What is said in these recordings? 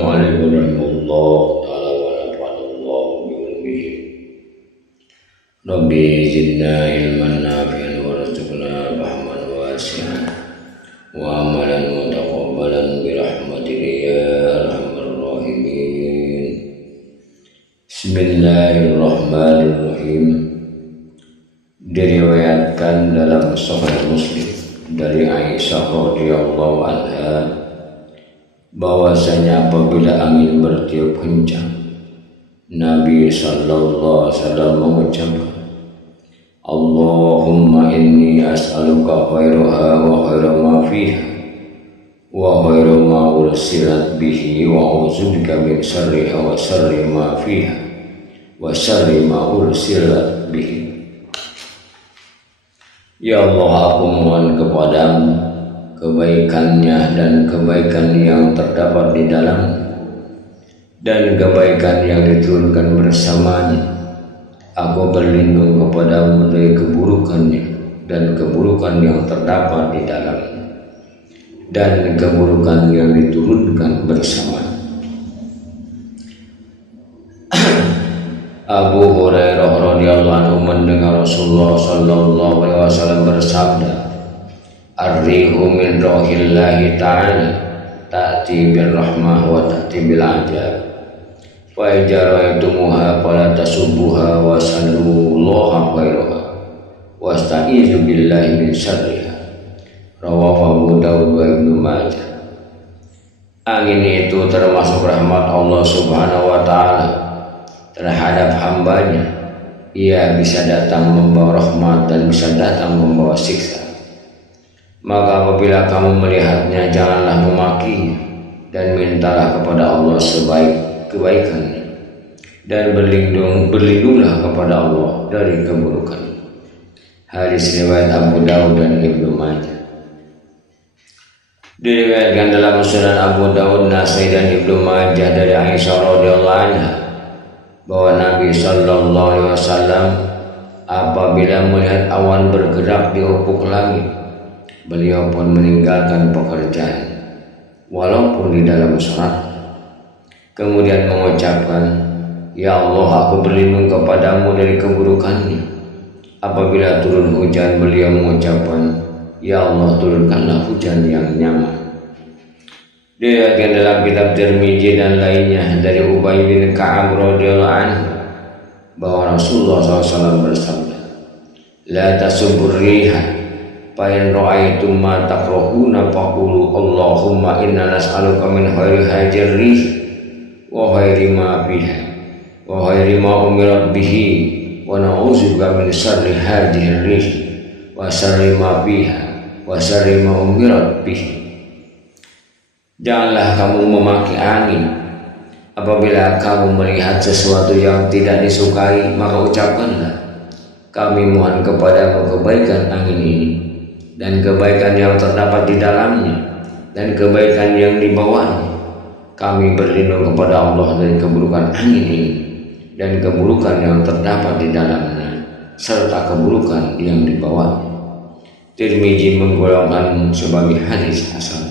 al-mu'allif rahimahullah ta'ala wa nafa'allahu bi'ilmihi. Rabbi zidna ilman nafi'an warzuqna fahman wasi'an wa amalan mutaqabbalan birahmatika ya arhamar rahimin. Bismillahirrahmanirrahim. Diriwayatkan dalam Sahih Muslim dari Aisyah radhiyallahu anha bahwasanya apabila angin bertiup kencang, Nabi sallallahu alaihi wasallam mengucapkan, Allahumma inni as'aluka khairaha wa khaira ma fiha wa khaira ma ursilat bihi wa a'udzubika min syarriha wa syarri ma fiha wa syarri ma ursilat bihi. Ya Allah, aku mohon kepadamu kebaikannya dan kebaikan yang terdapat di dalam dan kebaikan yang diturunkan bersamanya. Aku berlindung kepadamu dari keburukannya dan keburukan yang terdapat di dalamnya dan keburukan yang diturunkan bersamanya. Abu Hurairah radhiyallahu anhu mendengar Rasulullah sallallahu alaihi wasallam bersabda, Ar-rihu min rohillahi ta'ala ta'ti bil rahmah wa ta'ti bil ajab fa ijara'itumuha fala tasubbuha wa sallullaha khairaha wa asta'izu billahi min syarriha. Rawahu Abu Dawud wa Ibnu Majah. Angin itu termasuk rahmat Allah subhanahu wa ta'ala terhadap hambanya. Ia bisa datang membawa rahmat dan bisa datang membawa siksa. Maka apabila kamu melihatnya, janganlah memakinya dan mintalah kepada Allah sebaik kebaikannya dan berlindunglah kepada Allah dari keburukan. Hadis riwayat Abu Dawud dan Ibnu Majah. Diriwayatkan dalam Sunan Abu Dawud, Nasai dan Ibnu Majah dari Aisyah radhiyallahu anha bahwa Nabi sallallahu alaihi wasallam apabila melihat awan bergerak di ufuk langit, beliau pun meninggalkan pekerjaan walaupun di dalam sholat, kemudian mengucapkan, Ya Allah, aku berlindung kepadamu dari keburukannya. Apabila turun hujan, beliau mengucapkan, Ya Allah, turunkanlah hujan yang nyaman. Diriwayatkan dalam kitab Tirmizi dan lainnya dari Ubay bin Ka'ab radhiyallahu anhu bahwa Rasulullah SAW bersabda, La tasubur riha fa in ra'aytum ma takrahuna faqulu Allahumma inna nas'aluka min khairi hadzal rih wa khairi ma fiha wa khairi ma umirat bihi wa na'udzubika min syarri hadzal rih wa syarri ma fiha wa syarri ma umirat bihi. Janganlah kamu memaki angin. Apabila kamu melihat sesuatu yang tidak disukai, maka ucapkanlah, kami mohon kepadamu kebaikan angin ini dan kebaikan yang terdapat di dalamnya dan kebaikan yang dibawanya. Kami berlindung kepada Allah dari keburukan angin ini dan keburukan yang terdapat di dalamnya serta keburukan yang dibawanya. Tirmizi menggolongkan sebagai hadis hasan.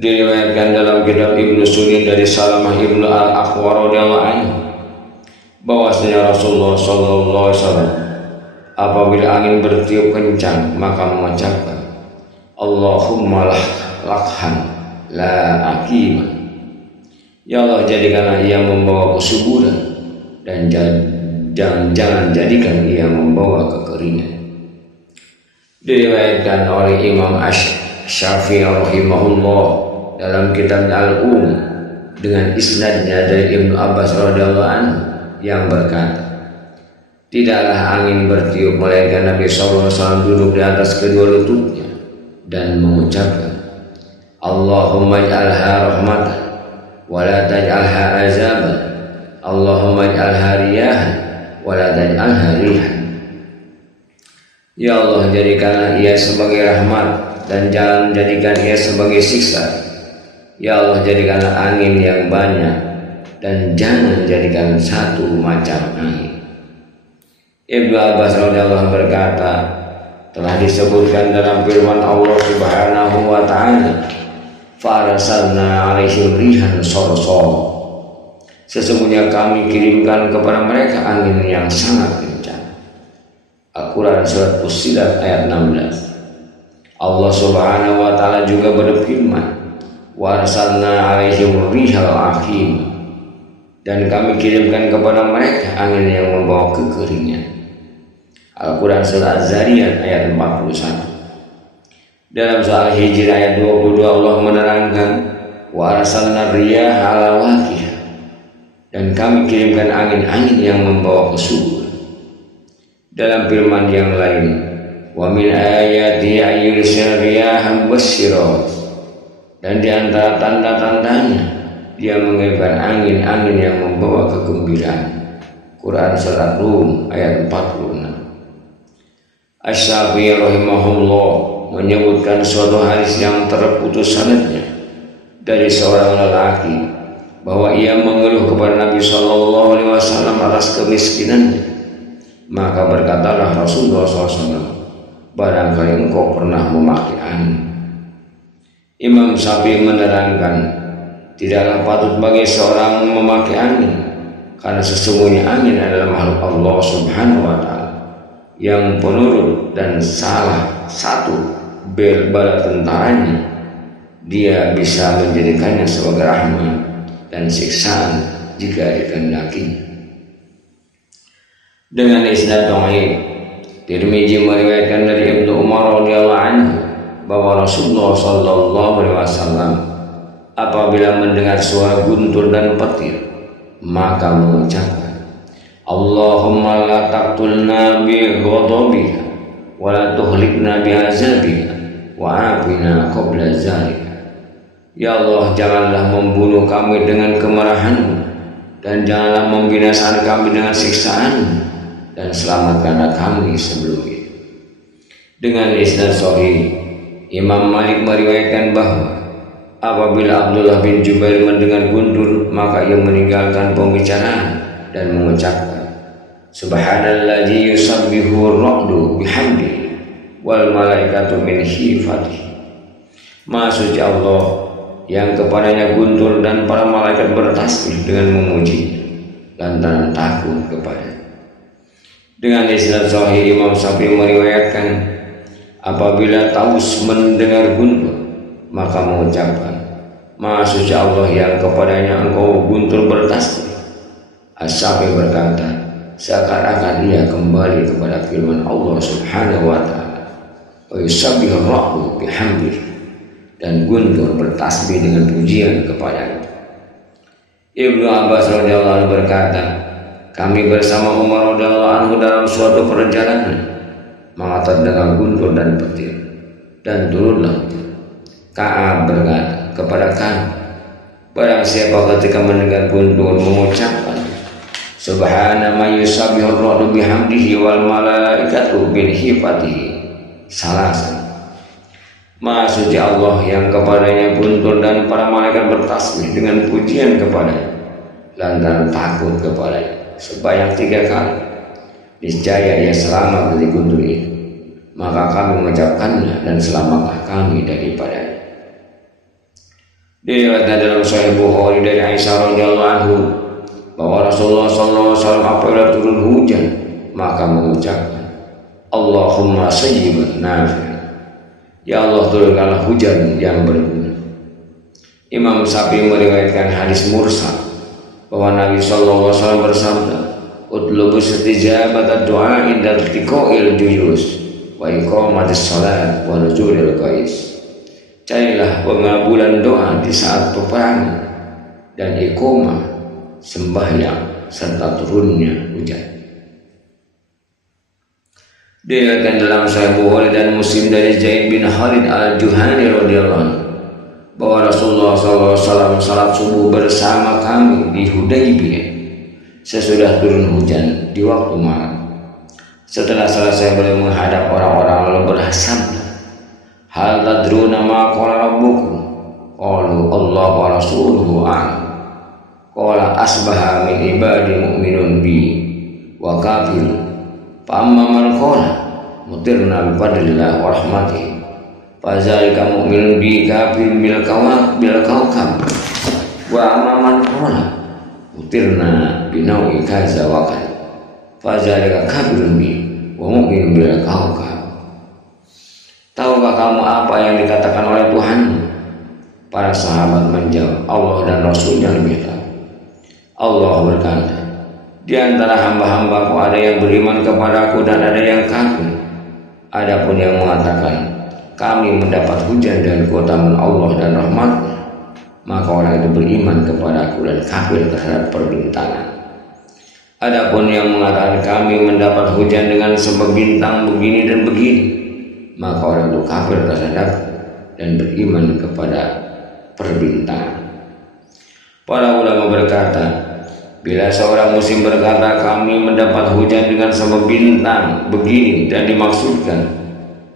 Diriwayatkan dalam kitab Ibnu Sunni dari Salamah Ibnu Al-Aqwa radhiyallahu anhu bahwasanya Rasulullah sallallahu alaihi wasallam apabila angin bertiup kencang maka mengucapkan, Allahumma lakhan la akiman. Ya Allah, jadikanlah ia membawa kesuburan dan jangan jadikan ia membawa kekeringan. Diriwayatkan oleh Imam Syafi'i rahimahullah dalam kitab Al-Um dengan isnadnya dari Ibnu Abbas radhiyallahu anhu yang berkata, tidaklah angin bertiup melainkan Nabi sallallahu alaihi wasallam duduk di atas kedua lututnya dan mengucapkan, Allahumma ij'alha rahmatan wa la taj'alha azaban, Allahumma ij'alha riyahan wa la taj'alha rihan. Ya Allah, jadikanlah ia sebagai rahmat dan jangan jadikan ia sebagai siksa. Ya Allah, jadikanlah angin yang banyak dan jangan jadikan satu macam angin. Ibnu Abbas radhiyallahu berkata, telah disebutkan dalam firman Allah Subhanahu wa taala, Farasalna alaihim rihan sarsara. Sesungguhnya kami kirimkan kepada mereka angin yang sangat kencang. Al-Quran surat Fussilat ayat 16. Allah Subhanahu wa taala juga berfirman, wa arsalna alaihim rihal aqim, dan kami kirimkan kepada mereka angin yang membawa kekeringan. Al-Quran surat Az-Zariyat ayat 41. Dalam surah Al-Hijr ayat 22 Allah menerangkan, wa arsalna riyaha lawaqih, dan kami kirimkan angin-angin yang membawa kesuburan. Dalam firman yang lain, wa min ayati ayyursil riyaha mubassyirat, dan di antara tanda-tandanya dia mengirimkan angin-angin yang membawa kegembiraan. Quran surat Rum ayat 46. Asy-Syafi'i rahimahullah menyebutkan suatu hadis yang terputus sanadnya dari seorang lelaki bahwa ia mengeluh kepada Nabi Shallallahu Alaihi Wasallam atas kemiskinannya. Maka berkatalah Rasulullah SAW, barangkali engkau pernah memakai angin. Imam Syafi'i menerangkan, tidaklah patut bagi seorang memakai angin, karena sesungguhnya angin adalah makhluk Allah Subhanahu wa taala yang penurut, dan salah satu bala tentaranya dia bisa menjadikannya sebagai rahmat dan siksaan jika dikehendakinya. Dengan isnad dhaif, Tirmizi meriwayatkan dari Ibnu Umar radhiyallahu anhu bahwa Rasulullah sallallahu alaihi wasallam apabila mendengar suara guntur dan petir maka mengucapkan, Allahumma la taqtulna bi ghadabika wa la tuhlikna bi azabika wa afina qabla zalika. Ya Allah, janganlah membunuh kami dengan kemarahan-Mu, dan janganlah membinasakan kami dengan siksaan-Mu, dan selamatkanlah kami sebelum itu. Dengan isnad sahih, Imam Malik meriwayatkan bahwa apabila Abdullah bin Jubair mendengar guntur, maka ia meninggalkan pembicaraan dan mengucapkan, Subhanalladzi yusabbihu ar-ra'du bihamdihi wal malaikatu min khifatihi. Maha suci Allah yang kepadanya guntur dan para malaikat bertasbih dengan memujinya lantaran takut kepadanya. Dengan isnad sahih, Imam Syafi'i meriwayatkan apabila Taus mendengar guntur maka mengucapkan, Maha suci Allah yang kepadanya engkau guntur bertasbih. As-Syafi'i berkata, seakan-akan ia kembali kepada firman Allah Subhanahu wa taala, wa yusabbihu ar-ra'du bihamdihi, dan guntur bertasbih dengan pujian kepadanya. Ibnu Abbas radhiyallahu anhu berkata, kami bersama Umar radhiyallahu anhu dalam suatu perjalanan, maka terdengar guntur dan petir, dan turunlah. Ka'ab berkata kepada kami, barang siapa ketika mendengar guntur mengucapkan, Subhana ma yusabbihu ar-ra'du bihamdihi wal malaikatu min khifatihi salasan. Maha suci Allah yang kepadanya guntur dan para malaikat bertasbih dengan pujian kepadanya lantaran takut kepadanya sebanyak 3 kali. Niscaya ia selamat dari guntur itu, maka kami mengucapkannya dan selamatlah kami daripadanya. Diriwayatkan dalam Sahih Bukhari dari Aisyah radhiyallahu anhu bahwa Rasulullah sallallahu alaihi wasallam apabila turun hujan maka mengucapkan, Allahumma sayyiban nafi'an. Ya Allah, turunkanlah hujan yang berguna. Imam Syafi'i meriwayatkan hadis mursal bahwa Nabi sallallahu alaihi wasallam bersabda, utlubus istijabata du'a inda irtiqa'il juyus wa iqamatis shalat wa nuzulil qais. Carilah pengabulan doa di saat peperangan dan iqamah sembahyang serta turunnya hujan. Diriwayatkan dalam Sahih Bukhari dan Muslim dari Zaid bin Khalid al-Juhani radhiyallahu anhu bahwa Rasulullah SAW salat subuh bersama kami di Hudaybiyah sesudah turun hujan di waktu malam. Setelah selesai beliau menghadap orang-orang lalu bersabda, hal tadruna ma qala rabbukum? Qalu Allah wa rasuluhu a'lam. Qala asbaha min ibadi mu'minun bi wa kafir. Fa amma man qala mutirna bi fadlillah wa rahmatihi Fazalika mu'minun bi kafirun bil kawkab wa amaman qala utirna binawi kaza wa kaza fazalika kafirun bi wa mu'minun bil kawkab. Tahukah kamu apa yang dikatakan oleh Tuhan? Para sahabat menjawab, Allah dan Rasulnya lebih tahu. Allah berkata, di antara hamba-hambaku ada yang beriman kepadaku dan ada yang kafir. Adapun yang mengatakan kami mendapat hujan dari keutamaan Allah dan rahmatnya, maka orang itu beriman kepadaku dan kafir terhadap perbintangan. Adapun yang mengatakan kami mendapat hujan dengan sebab bintang begini dan begini, maka orang itu kafir terhadap dan beriman kepada perbintangan. Para ulama berkata, bila seorang muslim berkata kami mendapat hujan dengan sebab bintang begini dan dimaksudkan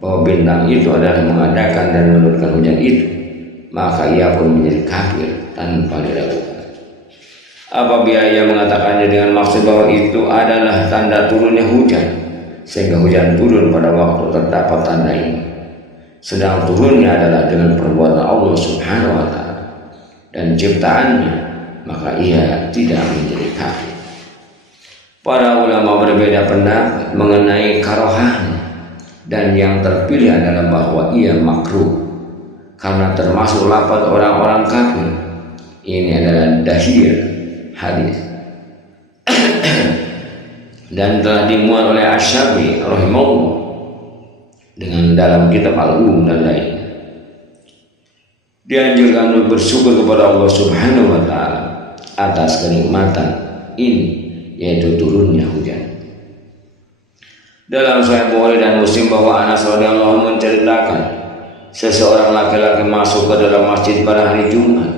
bahwa bintang itu adalah mengadakan dan menurunkan hujan itu, maka ia pun menjadi kafir tanpa diragukan. Apabila ia mengatakannya dengan maksud bahwa itu adalah tanda turunnya hujan, sehingga hujan turun pada waktu terdapat tanda ini, sedang turunnya adalah dengan perbuatan Allah Subhanahu wa Ta'ala dan ciptaannya, maka ia tidak menjadi kafir. Para ulama berbeda pendapat mengenai karohahnya, dan yang terpilih adalah bahwa ia makruh karena termasuk lafaz orang-orang kafir. Ini adalah dahir hadis dan telah dimuat oleh Asy-Syafi'i rahimahullah dengan dalam kitab Al-Um dan lain. Dianjurkan untuk bersyukur kepada Allah Subhanahu wa Ta'ala atas kenikmatan ini, yaitu turunnya hujan. Dalam Sahih Bukhari dan Muslim bahwa Anas radhiyallahu anhu menceritakan seseorang laki-laki masuk ke dalam masjid pada hari Jumat.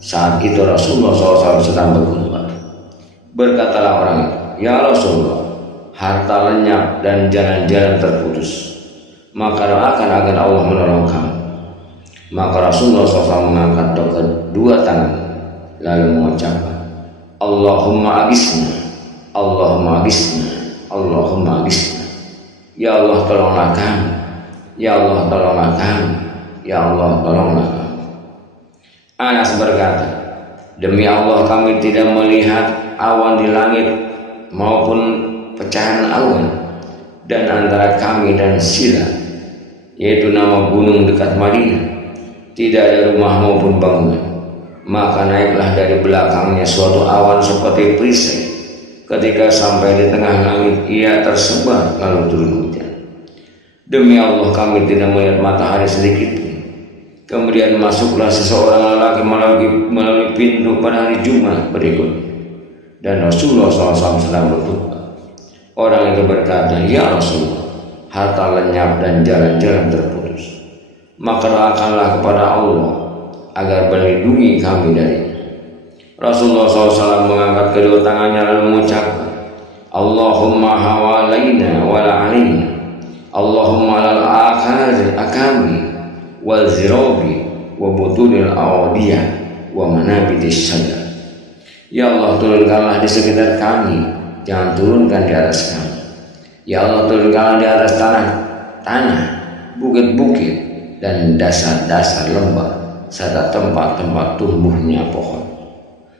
Saat itu Rasulullah SAW sedang berkhutbah. Berkatalah orang itu, ya Rasulullah, harta lenyap dan jalan-jalan terputus, maka doakan agar Allah menolong kamu. Maka Rasulullah SAW mengangkat kedua tangan lalu mengucapkan, Allahumma agisna, Allahumma agisna, Allahumma agisna. Ya Allah tolonglah kami, ya Allah tolonglah kami, ya Allah tolonglah kami. Anas berkata, demi Allah kami tidak melihat awan di langit maupun pecahan awan, dan antara kami dan Sila, yaitu nama gunung dekat Madinah, tidak ada rumah maupun bangunan. Maka naiklah dari belakangnya suatu awan seperti perisai. Ketika sampai di tengah langit, ia tersebar lalu turun hujan. Demi Allah kami tidak melihat matahari sedikit pun. Kemudian masuklah seseorang lelaki melalui pintu pada hari Jumat berikutnya, dan Rasulullah SAW sedang berkhutbah. Orang itu berkata, ya Rasulullah, harta lenyap dan jalan-jalan terputus, maka doakanlah kepada Allah agar melindungi kami darinya. Rasulullah SAW mengangkat kedua tangannya lalu mengucapkan, Allahumma hawalaina wala alaina, Allahumma lal akami wal zirobi wa butunil awadiyah wa manabitis syajar. Ya Allah, turunkanlah di sekitar kami, jangan turunkan di atas kami. Ya Allah, turunkanlah di atas tanah, bukit-bukit dan dasar-dasar lembah serta tempat-tempat tumbuhnya pohon.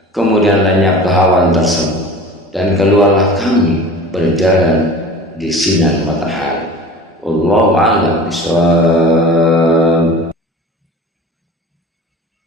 Kemudian lenyaplah awan tersebut dan keluarlah kami berjalan di sinar matahari. Allahu a'lam bishawab.